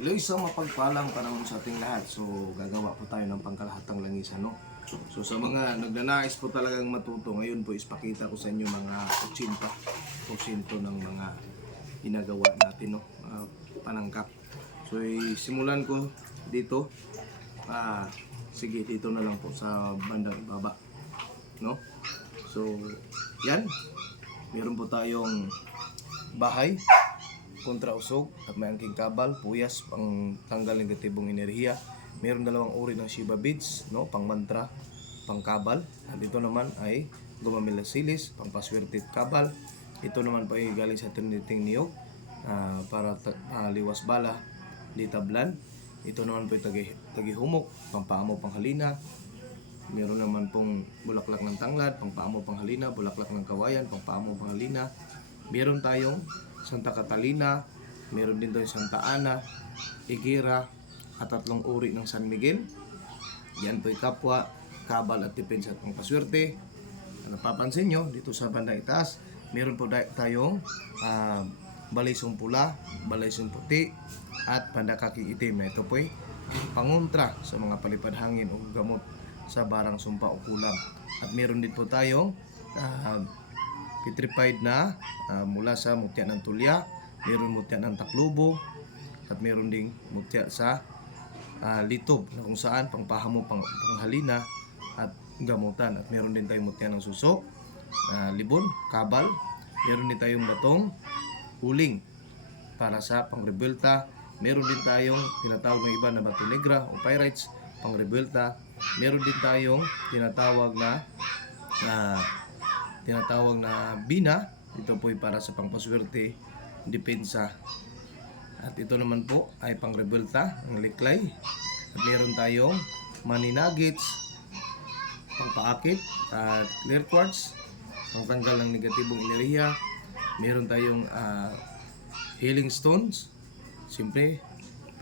Hello, isang mapagpalang panahon sa ating lahat. So, gagawa po tayo ng pangkalahatang langisan, no? So, sa mga nagnanais po talagang matuto, ngayon po is pakita ko sa inyo mga 80% ng mga ginagawa natin, no? Panangkap. So, simulan ko dito. Sige, dito na lang po sa bandang ibaba, no? So, yan. Meron po tayong bahay kontra usog at may angking kabal, puyas pang tanggal negatibong enerhiya. Meron dalawang uri ng Shiva beads, no, pang mantra, pang kabal. At ito naman ay gumamilasilis, pang paswerte kabal. Ito naman po ay galing sa Triniting Niyog para liwas bala, di tablan. Ito naman po ay tagihumok, pang paamo, pang halina. Meron naman pong bulaklak ng tanglad, pang paamo, pang halina, bulaklak ng kawayan, pang paamo, pang halina. Meron tayong Santa Catalina, meron din tayong Santa Ana, Higuera, at 3 uri ng San Miguel. Yan po ay kapwa, kabal at depensa at pangpaswerte. Napapansin nyo, dito sa bandang itaas, meron po tayong balaysong pula, balaysong puti, at pandakaking itim. Na ito po ay pangontra sa mga palipad hangin o gamot sa barang sumpa o kulang. At meron din po tayong petrified na mula sa mutya ng tulya, meron mutya ng taklubo, at meron ding mutya sa litob na kung saan pangpahamo, panghalina at gamutan. At meron din tayong mutya ng suso, libon, kabal. Meron din tayong batong huling para sa pangrebelta. Meron din tayong tinatawag ng iba na bato negra o pyrites, pangrebelta. Meron din tayong tinatawag na bina. Ito po ay para sa pangpaswerte, depensa. At ito naman po ay pangrebelta, ang liklay. At meron tayong money nuggets, pangpaakit, at clear quartz, pangtanggal ng negatibong enerhiya. Meron tayong healing stones, siyempre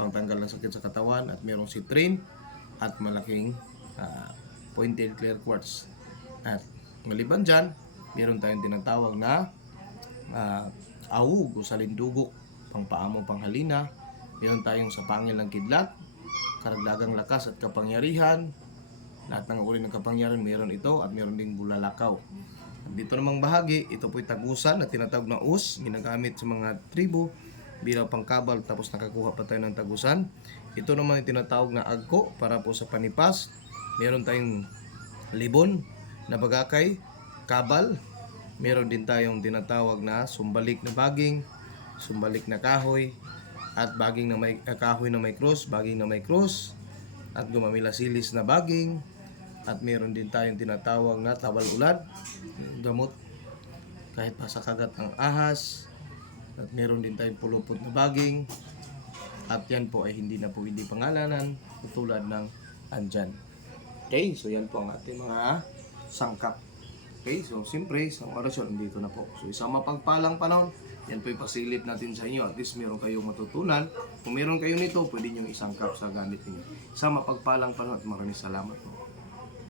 pangtanggal ng sakit sa katawan. At merong citrine at malaking pointed clear quartz. At maliban dyan, meron tayong tinatawag na awug o salindugok, pangpaamo, panghalina. Meron tayong sa pangil ng kidlat, karagdagang lakas at kapangyarihan. Lahat ng uri ng kapangyarihan meron ito. At meron ding bulalakaw. At dito namang bahagi, ito po'y tagusan na tinatawag na us, ginagamit sa mga tribo bilang pangkabal. Tapos nakakuha pa tayo ng tagusan. Ito naman yung tinatawag na agko para po sa panipas. Meron tayong libon na bagakay, kabal. Meron din tayong tinatawag na sumbalik na baging, sumbalik na kahoy, at baging na may kahoy na may cross, baging na may cross, at gumamilasilis na baging. At meron din tayong tinatawag na tabal-ulad, gamot kahit pa sa kagat ng ahas. At meron din tayong pulupot na baging. At yan po ay hindi na po hindi pangalanan, tulad ng andyan. Okay, so yan po ang ating mga sangkap. Okay, so siyempre, sa orasyon, dito na po. So isang mapagpalang panahon, yan po ipasilip natin sa inyo. At least meron kayong matutunan. Kung meron kayo nito, pwede nyo isangkap sa gamit ninyo. Isang mapagpalang panahon at maraming salamat po.